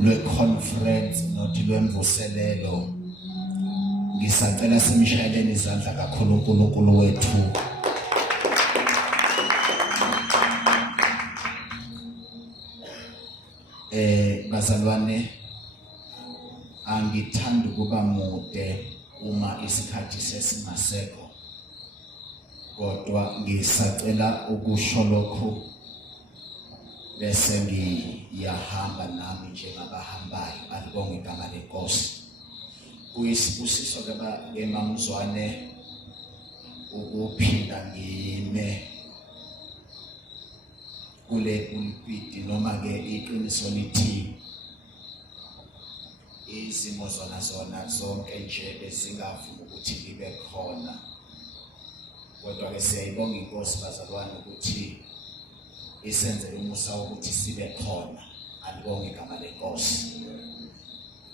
lwe-conference nothi lwemvuselelo ngisacela simshayeleni izandla kakhulu uNkulunkulu wethu. Bazalwane, angithanda ukuba mude uma isikhathi sesingasekho, kodwa ngisacela ukusho lokho bese ngiyahamba nami njengabahambayo. Alibonge igama leNkosi. Kuyisibusiso emamuzwane ukuphinda ngime kule pulpiti, noma ke iqiniso lithi izimo zona zonke nje bezingavuma ukuthi libe khona, kodwa ke siyayibonga iNkosi bazalwane ukuthi isenzele umusa ukuthi sibe khona. Alibonge igama leNkosi.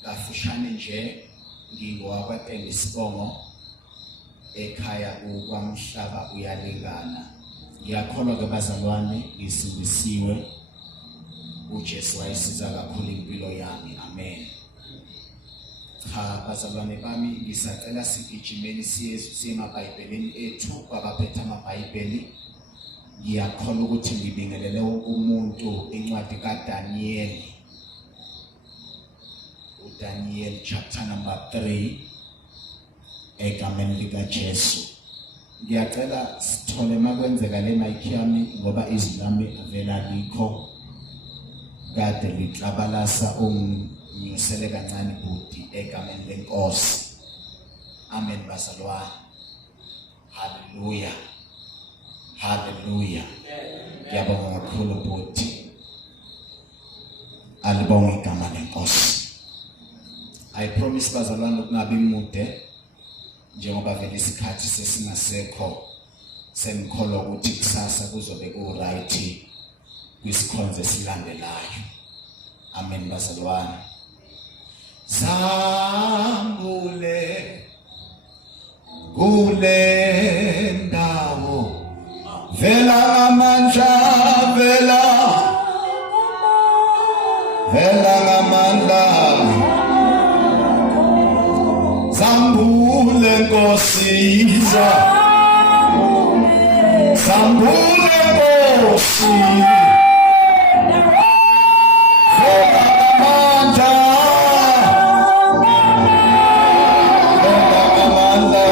Kafushane nje ngingowakwaTembe isibongo ekhaya kwaMhlaba uyalingana. Ngiyakholwa ke bazalwane ngisindisiwe, uJesu wayesiza kakhulu impilo yami. Amen. Cha bazalwane bami, ngisacela sigijimeni siye emabhayibhelini ethu kwabaphethe amabhayibheli. Ngiyakholwa ukuthi ngibingelele umuntu incwadi kaDaniel, uDaniel chapter number 3 egameni likaJesu. Ngiyacela sithole makwenzeka le mic yami ngoba izwi lami avela likho kade liklabalasa unginyusele kancane budi egameni leNkosi. Amen bazalwane. Hallelujah. Hallelujah. Ngiyabonga kakhulu budi. Alibonge igama leNkosi. I promise bazalwane ukungabi mude njengoba vele isikhathi sesingasekho. Sengikholwa ukuthi kusasa kuzobe ku right kwisikhonzo esilandelayo. Amen bazalwane. Zambule kule ndawo vela amandla, vela ngamandla. Zambule Nkosi, zambule Nkosi, vela ngamandla, vela ngamandla.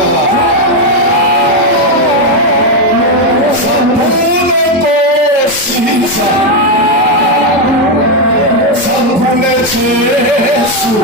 Zambule Nkosi, zambule Jesu.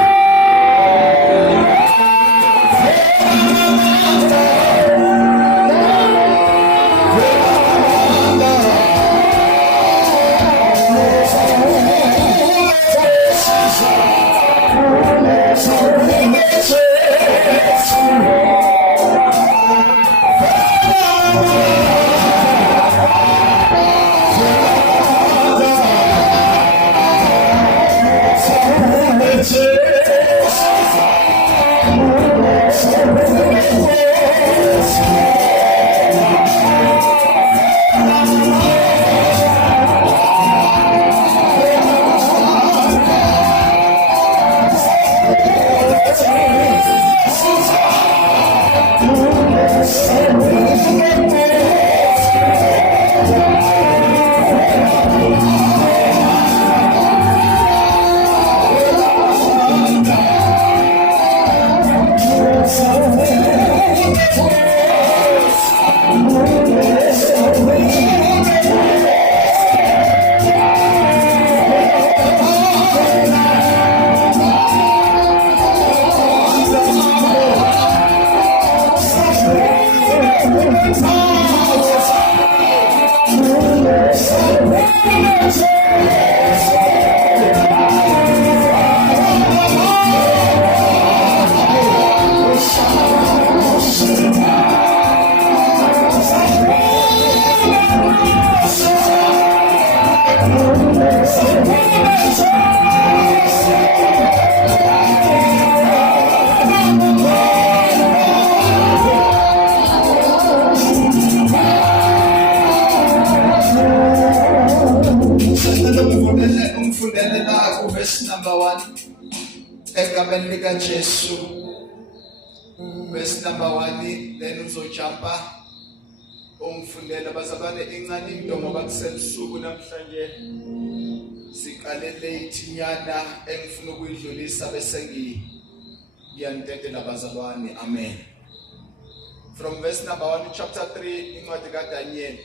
verse number 1 egameni lika Jesu. Verse number 1 then uzojumpa ungifundela bazalwane incane into ngoba kusebusuku namhlanje siqale late nyana engifuna ukuyidlulisa bese ngiyandedela bazalwane. Amen. From verse number 1 chapter 3 incwadi kaDaniel.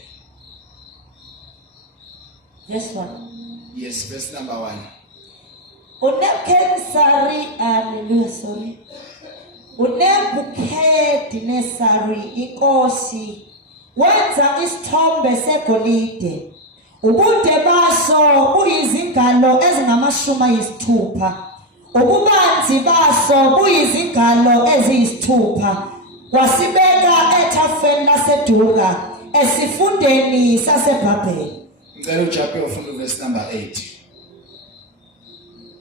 Verse 1. Yes, verse number 1. uNebukadnesari inkosi wenza isithombe segolide, ubude baso buyizingalo ezingama-60, ububanzi baso buyizingalo eziyisithupha. Wasibeka ethafeni laseduka esifundeni saseBhabheli. Ngicela ujumpe ufunda verse number 8.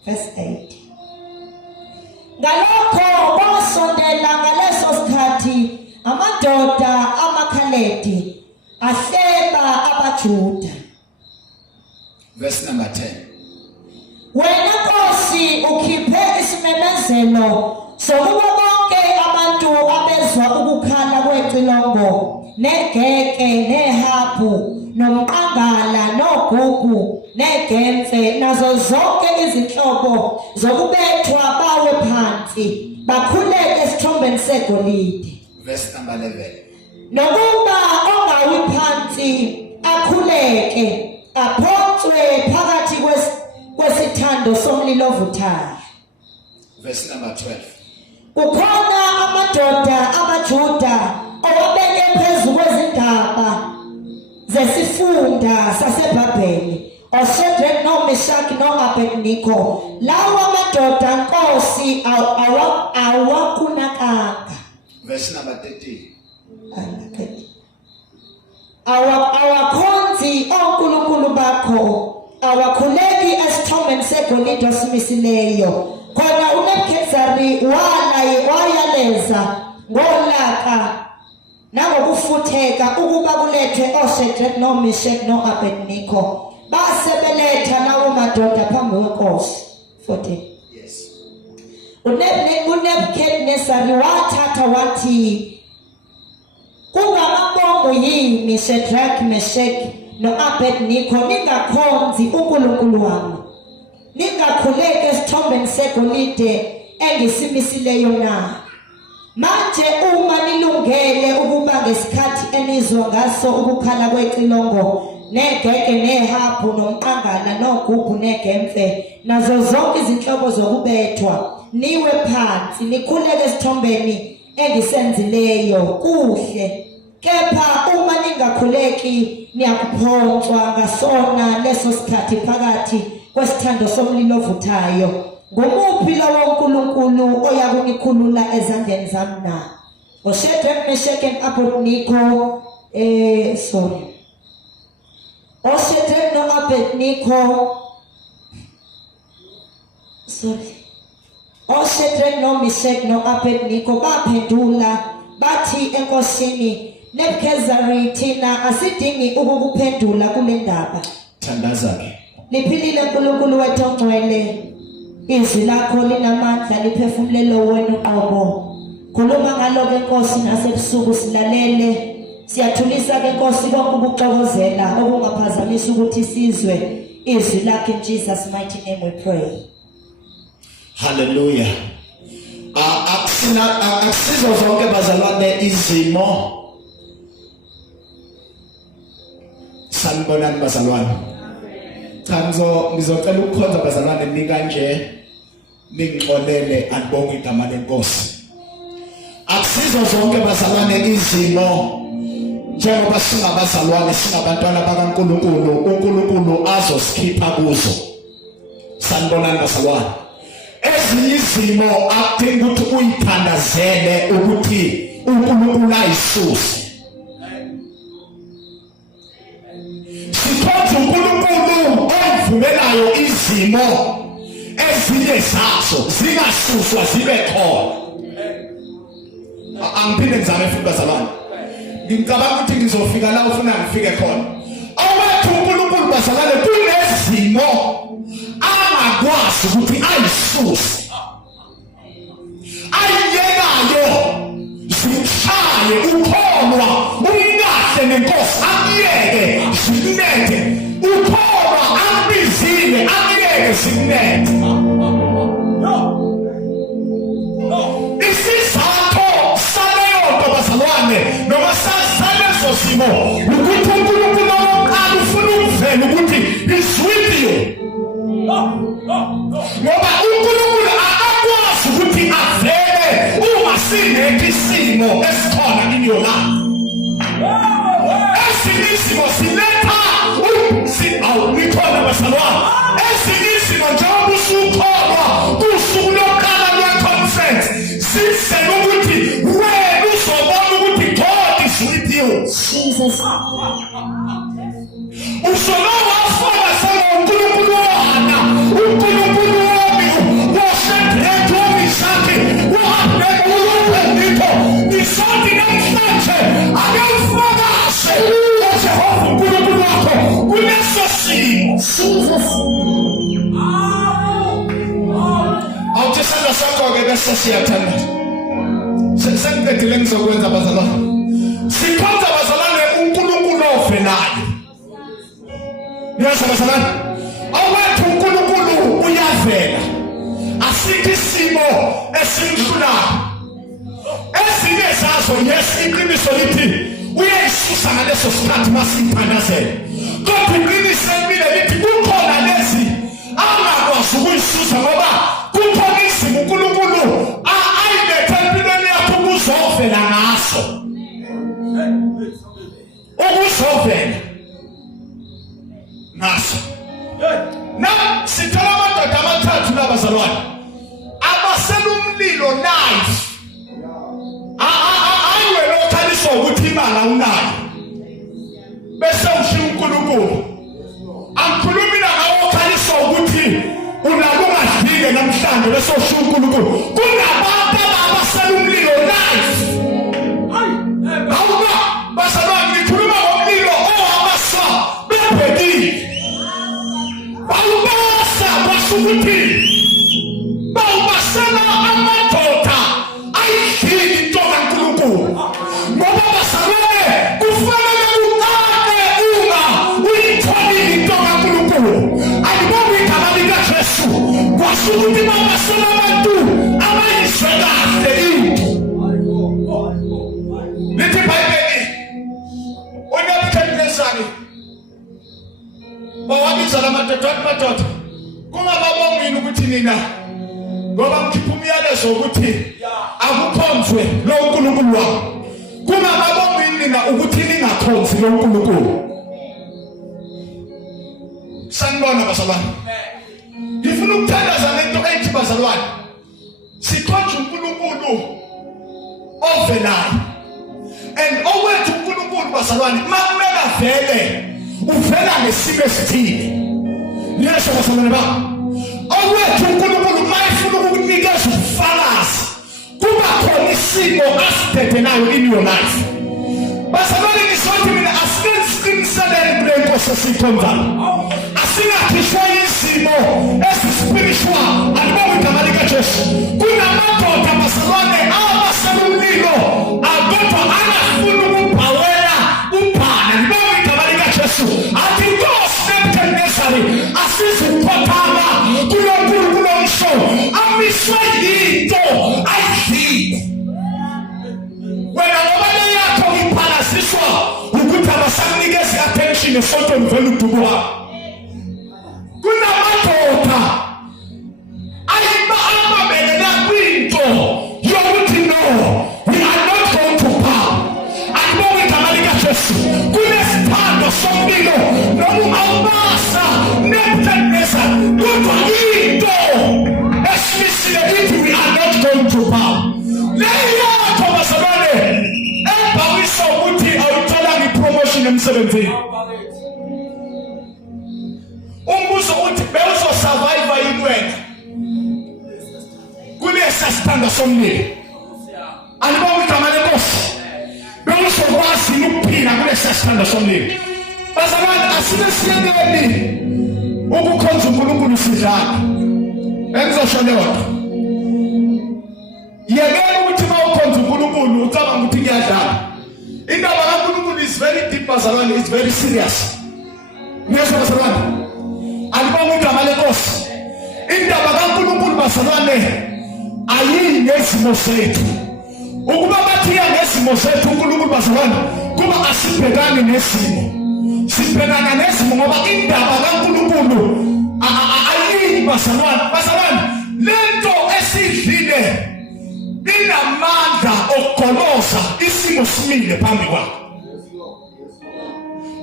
Verse 8. Ngalokho basondela ngaleso sikhathi amadoda amakhaledi ahleba abaJuda. Verse number 10. Wena Nkosi ukhiphe isimemezelo sokuba bonke abantu abezwa ukukhala kwecilongo negeke nehabhu nomqangala nogugu negemfe nazo zonke izinhlobo zokubethwa bawe phansi bakhuleke esithombeni segolide. Verse number 11. Nokuba ongawi phansi akhuleke aphonswe phakathi kwesithando somlilo ovuthayo. Verse number 12. Kukhona amadoda abaJuda awabeke phezu kwezindaba zesifunda saseBhabheli, oShadrach noMeshaki noAbednego. Lawa madoda Nkosi awakunakanga. Verse number 13. Awakhonzi onkulunkulu bakho, awakhuleki esithombeni segolide osimisileyo. Khona uNebukadnezari wayaleza ngolaka nangokufutheka ukuba kulethwe oShadrach noMeshaki noAbednego. Basebeletha lawo madoda phambi kwenkosi. 14. Yes. uNebukadnezari wathatha wathi, kungamabongo yini Shadrach, Meshaki noAbednego ningakhonzi uNkulunkulu wami, ningakhuleki esithombeni segolide engisimisileyo na? Manje uma nilungele ukuba ngesikhathi enizwa ngaso ukukhala kwecilongo negeke nehabhu nomqangala nogugu negemfe nazo zonke izinhlobo zokubethwa niwe phansi nikhuleke esithombeni engisenzileyo, kuhle. Kepha uma ningakhuleki niyakuphonswa ngasona leso sikhathi phakathi kwesithando somlilo ovuthayo. Ngumuphi lowo uNkulunkulu oyakunikhulula ezandleni zami na? oShadrach, Meshaki noAbednego oShadrach noAbednego oShadrach noMeshaki noAbednego baphendula bathi enkosini, Nebukadnezari, thina asidingi ukukuphendula kule ndaba. Thandaza-ke. Liphilile uNkulunkulu wethu ongcwele, izwi lakho linamandla liphefumulelo wena uqobo. Khuluma ngalo-ke Nkosi nasebusuku silalele. Siyathulisa-ke Nkosi konke ukuxokozela okungaphazamisa ukuthi sizwe izwi lakho. In Jesus' mighty name we pray. Hallelujah. Akusizo zonke bazalwane izimo. Sanibonani bazalwane. Cha ngizocela ukukhonza bazalwane nikanje ningixolele andibonge igama lenkosi. Akusizo zonke bazalwane izimo njengoba singabazalwane singabantwana bakaNkulunkulu uNkulunkulu azosikhipha kuzo. Sanibonani bazalwane. Ezinye izimo akudingi ukuthi uyithandazele ukuthi uNkulunkulu ayisuse. Sikhonza uNkulunkulu ovumelayo izimo ezinye zazo zingasuswa zibe khona. Angiphinde ngizame futhi bazalwane. Ngicabanga ukuthi ngizofika la ufuna ngifike khona. Owethu uNkulunkulu bazalwane kunezimo angakwazi akwazi ukuthi ayisuse ayiyekayo zimshaye ukholwa umkahle nenkosi akuyeke zikunethe ukholwa ambizile akuyeke zikunethe isizathu saleyo nto bazalwane noma salezo zimo ukuthi uNkulunkulu oqala ufuna ukuvela ukuthi is with you ngoba uNkulunkulu akakwazi ukuthi avele uma sinekho isimo esikhona in your life esinye siletha awukhona bazalwane esinye njengoba usukholwa kusuku lokuqala lwe-conference sisele ukuthi wena uzobona ukuthi God is with you. Jesus. Usoloko wafona uNkulunkulu wona uNkulunkulu wami wasendrethu womishaki wahambeka uwephendiko nisothi namhlanje akewufakaze uJehova uNkulunkulu wakho kuleso simo. Jesus. Awuthesanda sakho-ke bese siyathanda sengiqedile ngizokwenza bazalwane sikhonza bazalwane uNkulunkulu ovelayo yazi bazalwane awethu uNkulunkulu uyavela asikho isimo esimhlulayo ezinye zazo yes iqiniso lithi uyayisusa ngaleso sikhathi masinthandazela kodwa iqiniso emile lithi kukhona lezi angakwazi ukuyisusa ngoba kukhona izimo uNkulunkulu ayilethe empilweni yakho ukuzovela ngaso ukuzovela ngaso na sithola amadoda amathathu labazalwane abaselumlilo live ayiwe lokhaliswa ukuthi imali unayo bese ushiya uNkulunkulu angikhulumi ngawo okhaliswa ukuthi unalo ungadlike namhlanje bese ushiya uNkulunkulu kunabantu abaselumlilo live awuba bazalwane ngikhuluma ngomlilo owabasa bebhekile bawubasa basukuthi bawubasela amadoda ayidlile into kaNkulunkulu ngoba bazalwane kufanele uqale uma uyitholile into kaNkulunkulu alibona igama likaJesu kwasukuthi babasela abantu abayizwe kahle into lithi iBhayibheli uNebukadnezari bawabiza lamadoda kungababongini ukuthi nina ngoba mkhipha umyalezo ukuthi akukhonzwe lo uNkulunkulu wakho kungababongini nina ukuthi ningakhonzi lo uNkulunkulu sanibona bazalwane ngifuna ukuthandaza lento ethi bazalwane sikhonza uNkulunkulu ovelayo and owethu uNkulunkulu bazalwane makumele vele uvela ngesimo esithile yesho bazalwane ba owethu uNkulunkulu mayifuna ukukunikeza ubufakazi kuba khona isimo asithethe nayo in your life bazalwane ngisothi mina asiqiniselele kule nkosi esikhonzayo asingakhishwa izimo ezi-spiritual alibona igama likaJesu kunamadoda bazalwane abaselumlilo kodwa angafuni ukubhawela ubhana libona igama likaJesu athi inkosi Nebukadnezari asizukhothama kuloNkulunkulu omsho amiswe yinto ayidlile wena ngoba le yakho iphalaziswa ukuthi abasamnikezi attention esontweni vele udubo wakho kunamadoda ayibambelela kwinto yokuthi no we are not going to bow alibona igama likaJesu kunesithando somlilo noma awubasa Nebukadnezari kodwa into esimisile ithi we are not going to bow leyo yakho bazalwane ebhawisa ukuthi awutholanga ipromotion emsebenzini umbuzo uthi bewuzosurvive yini wena kulesi sithando somlilo alibona igama lenkosi bewuzokwazi ukuphila kulesi sithando somlilo bazalwane asine siyekeni ukukhonza uNkulunkulu sidlala Engizoshoyodwa. Yekela ukuthi mawukhonza uNkulunkulu ucabanga ukuthi ngiyadlala. Indaba kaNkulunkulu is very deep bazalwane, it's very serious. Ngiyasho bazalwane. Alibonga igama lenkosi. Indaba kaNkulunkulu bazalwane ayiyi ngesimo sethu. Ukuba bathiya ngesimo sethu uNkulunkulu bazalwane kuba asibhekane nesimo. Sibhekana nesimo ngoba indaba kaNkulunkulu ayiyi bazalwane lento esidlile inamandla okugoloza isimo simile phambi kwakho.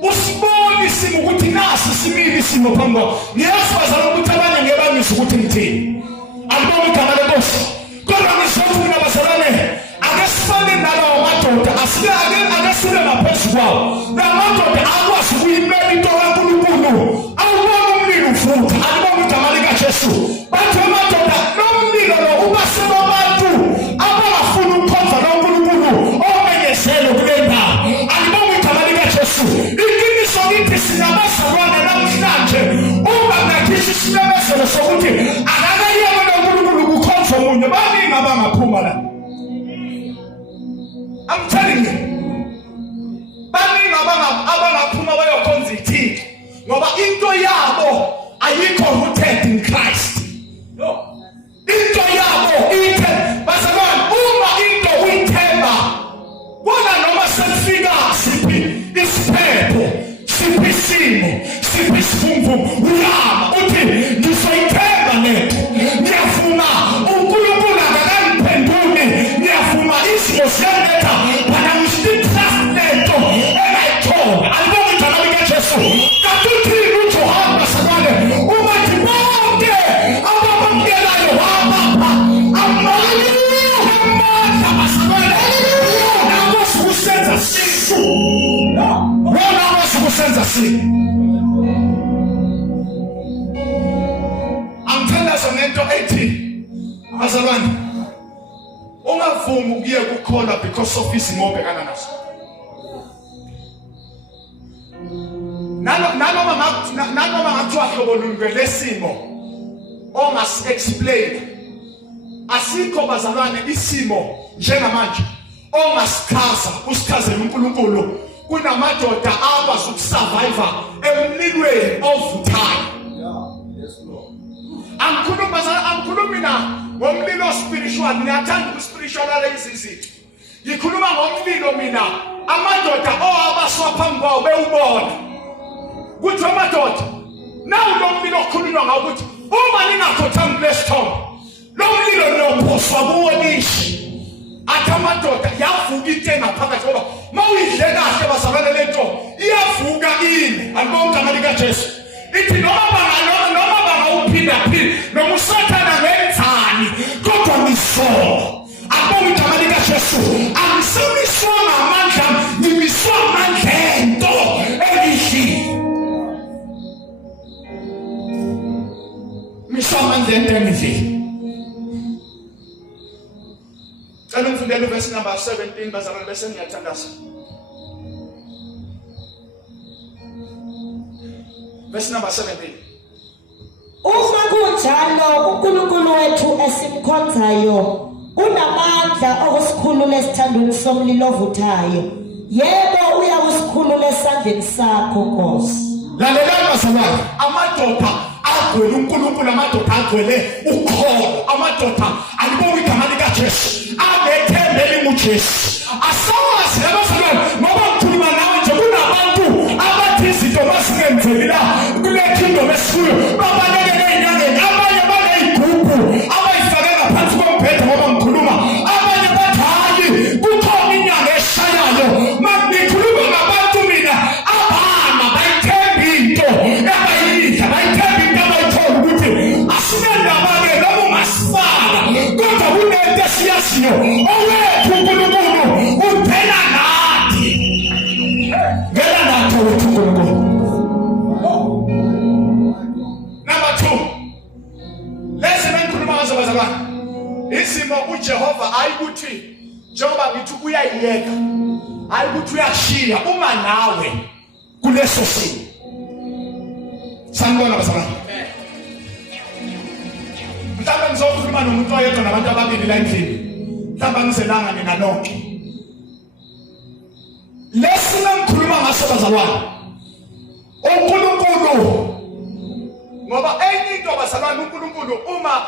Usibona isimo ukuthi nasi simile isimo phambi kwakho. Ngiyazi bazalwane ukuthi abanye ngebangisa ukuthi ngithini. Alibonga igama lenkosi. Kodwa ngizothi mina bazalwane akasifane nalawo madoda akasule ngaphezu kwawo. La madoda akwazi ukuyimela into kaNkulunkulu. Awubona umlilo ufutha. Alibonga igama likaJesu. Bathi amadoda nomlilo lo ubasebabantu abafuna ukukhonza kaNkulunkulu omenyezelo kule ndawo. Alibonga igama likaJesu. Iqiniso lithi sinabazalwane namhlanje uma ngathi sinemezelo sokuthi akakayeke noNkulunkulu kukhonza umunye baningi abangaphuma la. I'm telling you. Baningi abangaphuma bayokhonza ithixo ngoba into yabo ayikho rooted in Christ. No. Into yabo ithe bazalwane uma into uyithemba bona noma sefika siphi isiphepho siphi isimo siphi isivumvu uyama uthi ngizoyithemba lento ngiyafuna uNkulunkulu akangiphenduli ngiyafuna isimo siyaletha bana ngistill trust lento engayithola. Alibonga igama likaJesu. Kakuthi lutho hamba bazalwane uma bonke abamukelayo wabapha amandla bazalwane wona kusenza sisu. Wona kusenza sisu. Angithandaza ngento ethi bazalwane ungavumi ukuye kukholwa because of izimo obhekana nazo. Nanoma ngathiwa hlobo luni lesimo ongas-explain asikho bazalwane isimo njengamanje ongasichaza usichazele uNkulunkulu. Kunamadoda akwazi ukusurvive emlilweni ovuthayo. Angikhulumi mina ngomlilo spiritual. Ngiyathanda ukuspiritualize izinto. Ngikhuluma ngomlilo mina amadoda abaswa phambi kwawo bewubona. Kuthi amadoda nawo lo mlilo okhulunywa ngawo ukuthi uma ningakhothanga kulesithombe lo mlilo niyophoswa kuwo nishi. Athi amadoda yavuka into engaphakathi ngoba mawuyidle kahle bazalwane lento iyavuka ini. Alibonga igama likaJesu. Ithi noma bangawuphinda noma usathana ngenzani kodwa ngisola. Alibonga igama likaJesu. Angisemiswa ngamandla ngimiswa amandla ento elihle. Miswa amandla ento elihle. Cela ngifundele verse number 17 bazalwane bese ngiyathandaza. Verse number 17. Uma kunjalo uNkulunkulu wethu esimkhonzayo unamandla okusikhulula esithandweni somlilo ovuthayo. Yebo uyakusikhulula esandleni sakho Nkosi. Lalela bazalwane amadoda agwele uNkulunkulu, amadoda agwele ukholo, amadoda alibonga igama likaJesu anethembele uJesu. Asawazi abazalwane ngoba ngikhuluma nawe nje kunabantu abathi izinto basingenzeli la kule kingdom esikuyo babalekele enyangeni. Abanye baneyigubhu abayifake ngaphansi kombhede ngoba ngikhuluma. Abanye bathi hayi kukhona inyanga eshayayo. Mangikhuluma ngabantu mina abana bayithemba into abayidla bayithemba into abayithola ukuthi asinendaba-ke noma ungasifaka kodwa kunento esiyaziyo owethu uNkulunkulu uphela nathi. Ngela nathi owethu uNkulunkulu. Number 2. Lezi mengikhuluma ngazo bazalwane. Isimo uJehova ayikuthi njengoba ngithi uyayiyeka ayikuthi uyashiya uma nawe kuleso simo. Sanibona bazalwane. mhlawumbe ngizokhuluma nomuntu oyedwa nabantu ababili la endlini. Mhlawumbe ngizelanga nina nonke. Lesina ngikhuluma ngaso bazalwane. uNkulunkulu ngoba enye into bazalwane uNkulunkulu uma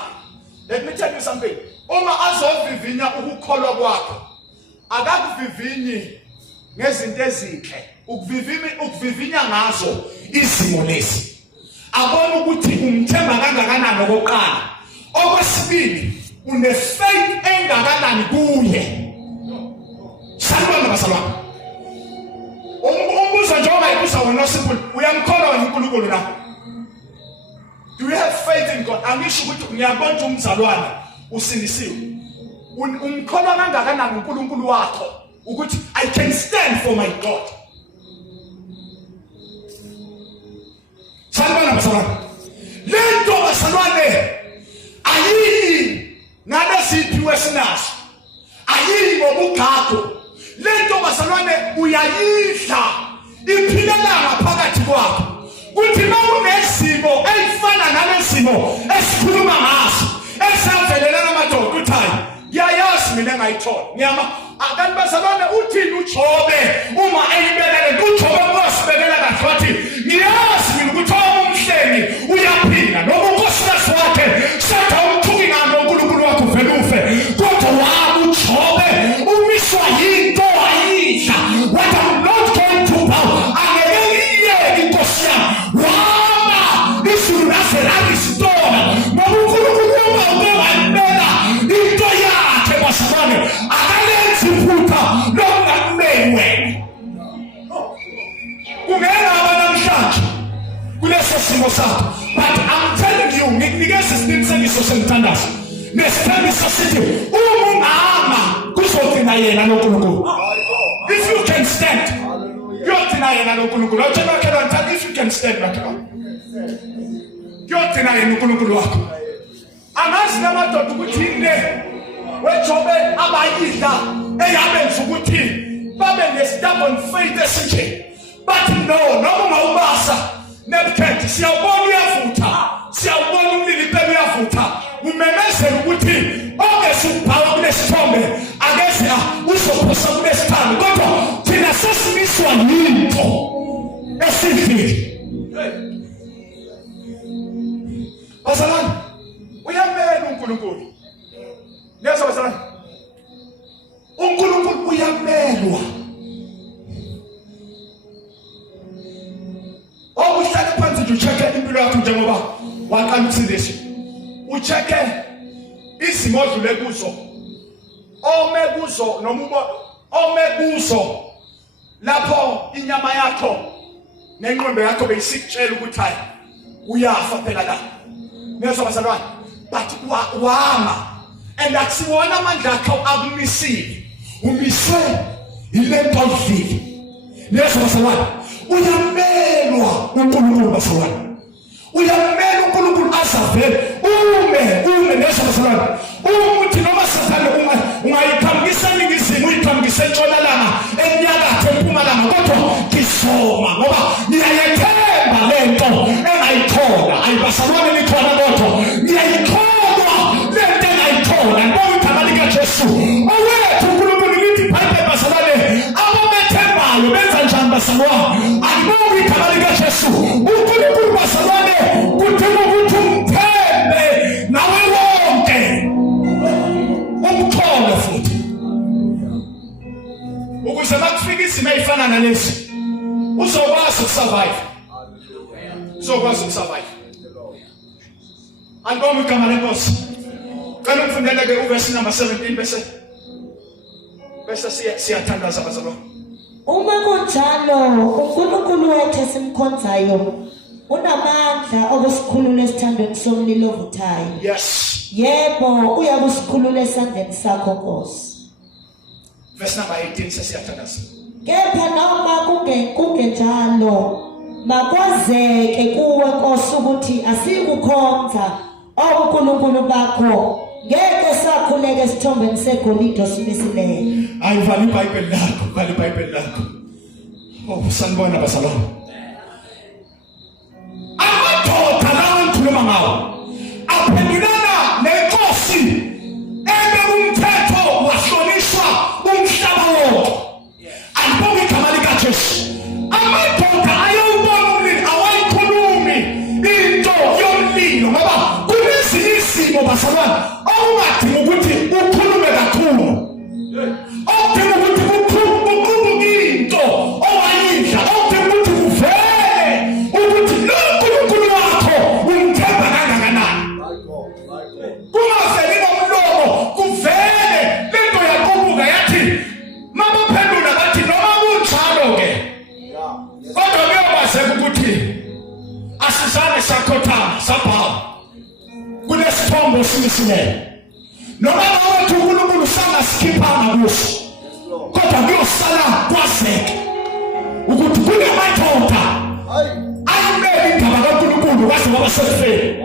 let me tell you something. Uma azovivinya ukukholwa kwakho akakuvivinyi ngezinto ezinhle. Ukuvivinya ngazo izimo lezi. Abona ukuthi umthemba kangakanani okokuqala. Okwesibili une-faith engakanani kuye. Sanibona bazalwane. Umbuzo njengoba ibuza wena simple uyamkholwa wena uNkulunkulu na? Do you have faith in God? Angisho ukuthi ngiyabona umzalwane usindisiwe. Umkholwa kangakanani uNkulunkulu wakho ukuthi I can stand for my God. Sanibona bazalwane. Lento bazalwane ayiyi ngalesiphiwe sinaso. Ayiyi ngobugagu. Lento bazalwane uyayidla iphilela phakathi kwakho. Kuthi mawunezimo ezifana nalezimo esikhuluma ngazo esavelela namadoda uthi yayazi mina ngayithola. Ngiyama akanti bazalwane uthini uJobe uma eyibelele uJobe wasibekela kahle wathi ngiyazi mina ukuthi umhleni uyaphila noma unkosikazi wakhe setha umthuki ngalo uNkulunkulu wakho vele ufe kodwa wami uJobe umiswa yinto ayidla what I'm not going to bow angeke inkosi yami wama isurasera istora noma uNkulunkulu wayibela into yakhe basabane akalenzi futhi longameni kungena abanamhlanje kuleso simo sakho but I'm telling you nginikeza isiqinisekiso semthandazo nesithembiso sithi umama kuzothina yena noNkulunkulu. If you can stand kuyothina yena noNkulunkulu. Awutshela wakhe ntanzi if you can stand bakho kuyothina yena uNkulunkulu wakho. Amazi namadoda ukuthi ine weJobe abayidla eyabenza ukuthi babe ne-stubborn faith esinje. But no, noma ubasa nebukhethi siyawubona uyavutha. Siyawubona umlilo impela uyavutha. Umemezela ukuthi ongesubhawa kulesithombe akeze uzophosa kulesithando. Kodwa thina sesimiswa yinto esivile. Bazalwane uyamela uNkulunkulu. Lezo bazalwane uNkulunkulu uyamelwa. Okuhlala phansi nje ucheck impilo yakho njengoba waqala ukusindiswa. Ucheck izimo odlule kuzo. Ome kuzo noma ome kuzo lapho inyama yakho nenqondo yakho beyisikutshela ukuthi hayi uyafa phela la. Lezo bazalwane but wama and akusiwona amandla akho akumisile. Umiswe ilento odlile. Lezo bazalwane uyamelwa uNkulunkulu bazalwane. Uyamela uNkulunkulu azavele ume lezo bazalwane. Umuthi noma sathane ungayikhambisa ningizimu uyikhambisa entshonalanga enyakatho empumalanga kodwa kisoma ngoba ngiyayethemba lento engayithola. Ayibazalwane nikhona kodwa ngiyayithola lento engayithola ngoba igama likaJesu owethu uNkulunkulu lithi Bible bazalwane abamethembayo benza njani bazalwane. Ayibona igama likaJesu uNkulunkulu bazalwane kudinga ukuthi umthembe nawe wonke umthole futhi ukuze makufika izimo ezifana nalezi uzokwazi ukusurvive. Uzokwazi ukusurvive. Angibona igama lenkosi. Kana ufundele-ke uverse number 17 bese siyathandaza bazalwane. Uma kunjalo uNkulunkulu wethu esimkhonzayo unamandla okusikhulula esithandweni somlilo ovuthayo. Yes. Yebo uyakusikhulula esandleni sakho Nkosi. Verse number 18 sesiyathandaza. Kepha noma kungenjalo makwazeke kuwe Nkosi ukuthi asikukhonza onkulunkulu bakho ngeke sakhuleka esithombeni segolide osimisileyo. Ayivali iBhayibheli lakho, vali iBhayibheli lakho. Oh sanibona bazalwane. Amadoda lawo ngikhuluma ngawo aphendulana basalwane awungadinga ukuthi ukhulume kakhulu awudinga ukuthi ukhulume into owayidla awudinga ukuthi kuvele ukuthi lo uNkulunkulu wakho umthemba kangakanani kungaveli ngomlomo kuvele lento yaqubuka yathi mabaphendula bathi noma kunjalo ke kodwa kuyokwazeka ukuthi asizane sakhothama sabhawa kunesithombo simisileyo noma nawethu uNkulunkulu sangasikhiphanga kuso kodwa kuyosala kwazeke ukuthi kunemadoda ayimele indaba kaNkulunkulu kwaze kwaba sekufeni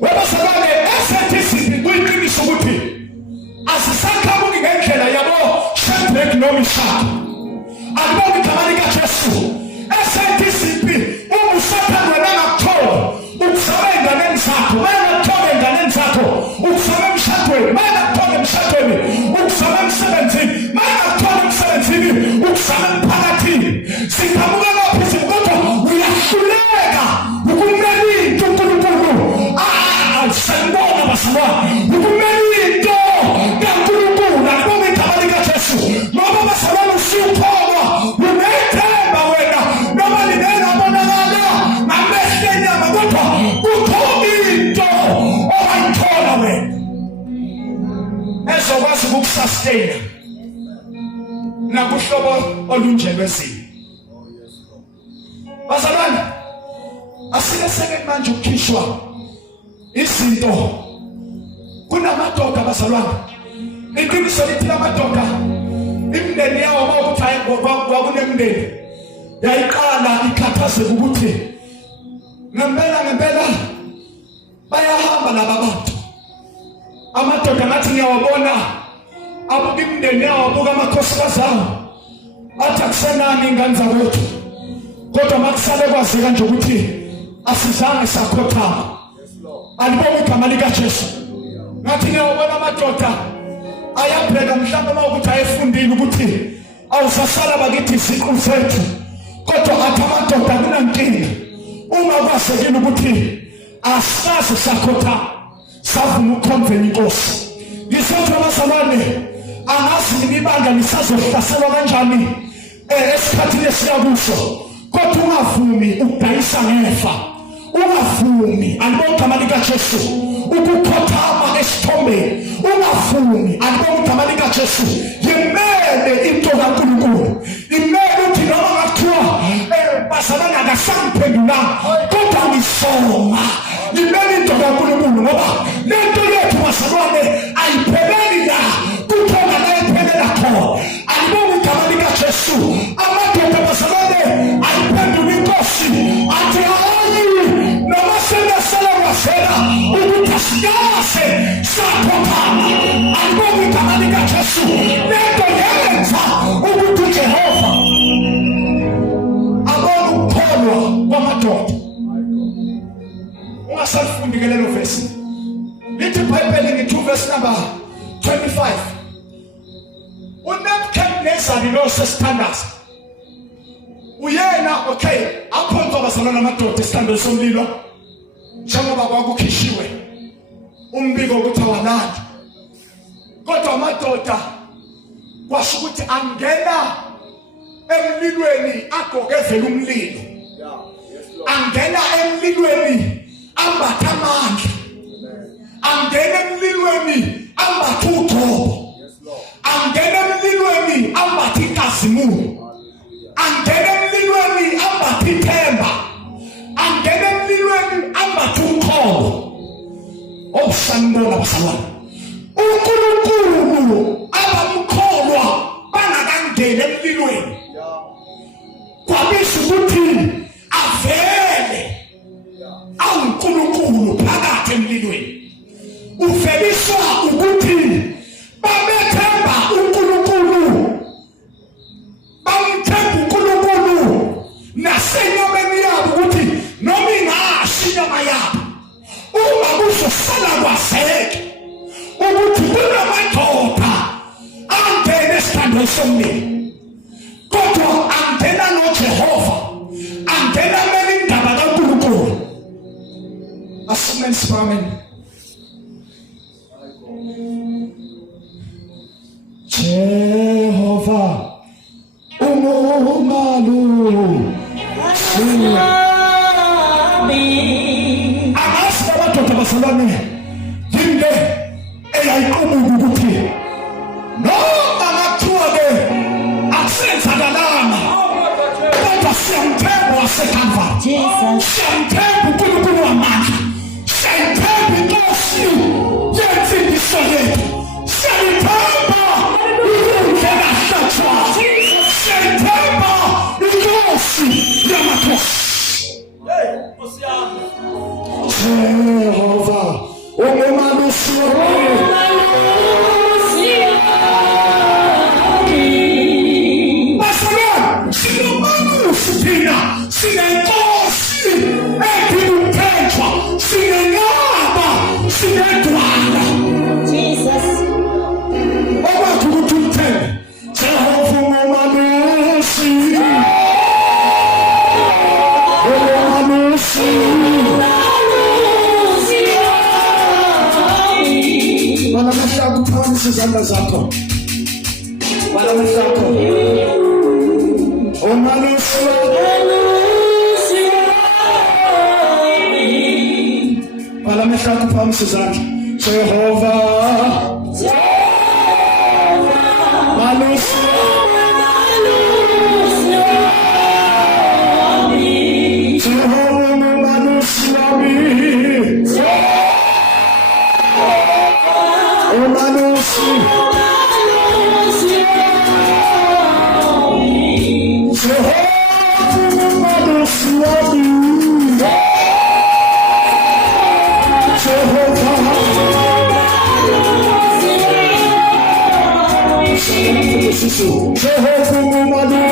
wabasalwane esethi sithi kuyiqiniso ukuthi asisakhamuki ngendlela yabo Shadrach noMeshach akubona igama likaJesu esethi sithi uSathane wena ngakuthola ukuzama enganeni zakho mayengakuthola enganeni zakho ukuzama emshadweni mayengakuthola emshadweni ukuzama emsebenzini mayengakuthola emsebenzini ukuzama emphakathini sikhamuka lapho kodwa uyahluleka ukumela into uNkulunkulu sanibona basalwane ukumela into kaNkulunkulu akubona igama likaJesu ngoba basalwane usukholwa unethemba wena noma lingenabonakala ngamehlo enyama kodwa uthole into owayithola wena ezokwazi ukukusustain nakuhlobo olunjelwezini basalwane asileseke manje ukukhishwa izinto kunamadoda basalwane iqiniso lithi lamadoda imndeni yawo bawukuthi hayi kwakunemndeni yayiqala ikhathazeka ukuthi ngempela bayahamba laba bantu amadoda ngathi ngiyawabona abuka imndeni yawo abuka amakhosikazi awo athi akusenani ingane zakwethu kodwa makusale kwazeka nje ukuthi asizange sakhothama alibona igama likaJesu ngathi ngiyawabona amadoda ayabheka mhlawumbe mawukuthi ayefundile ukuthi awusasala bakithi iziqu zethu kodwa athi amadoda kunankinga uma kwasekile ukuthi asikaze sakhotha savuma ukukhonzela inkosi ngisotho basalwane angazi nibanga lisazohlaselwa kanjani esikhathini esiyakuso kodwa ungavumi ukudayisa ngefa ungavumi alibona igama likaJesu ukukhothama esithombeni ungavumi alibona igama likaJesu yimele into kaNkulunkulu imele uthi noma ngathiwa basalwane akasangiphendulanga kodwa ngisonga imele into kaNkulunkulu ngoba lento yethu basalwane ayipheleli la kuthonga la iphelela khona alibona igama likaJesu amadoda basalwane ayiphendula inkosi athi noma sebesela kwasela ukuthi asikase sakhothama alibona igama likaJesu lento yenza ukuthi uJehova abone ukukholwa kwamadoda ungasalifundi ke lelo verse lithi iBhayibheli nge-2 verse number 25 uNebukadnezar lo sesithandaza uyena okay akhonza basalwana amadoda esithandweni somlilo njengoba kwakukhishiwe umbiko ukuthi awanandi kodwa amadoda kwasho ukuthi angena emlilweni agokezela umlilo angena emlilweni ambatha amandla angena emlilweni ambatha uqobo angena emlilweni ambatha inkazimulo angena emlilweni ambatha ithemba angena emlilweni ambatha uqobo osanibona basalwane uNkulunkulu abamkholwa bangakangena emlilweni kwabisho ukuthi avele awuNkulunkulu phakathi emlilweni uveliswa ukuthi babethemba uNkulunkulu bamthemba uNkulunkulu nasenyameni yabo ukuthi noma ingashi inyama yabo uma kuzosala kwazeke ukuthi kunamadoda angena esithandweni somlilo kodwa angena noJehova angena mele indaba kaNkulunkulu asimensi bami Jehovah uNomuntu Amasi abadoda basalwane yinde eyayiqobuka ukuthi noma ngathiwa-ke akusenzakalanga kodwa siyamthemba waseKalvari, siyamthemba uNkulunkulu wamandla, siyamthemba inkosi yensindiso yethu, siyamthemba uNgena hlatshwa, siyamthemba inkosi yamakhosi. Jehovah ungumalusi basalwane, sinomalusi thina, sinenkosi ephilumthethwa, sinenqaba, sinedwala. Okwakho ukuthi umthembe Jehova ungumalusi, ungumalusi. Wala kuphakamisa izandla zakho, wala mhlakho umalusi wala mhlakho kuphakamisa izandla. Jehova malusi Jehova malusi wami umalusi Jehova umalusi wami Jehova Jehova umalusi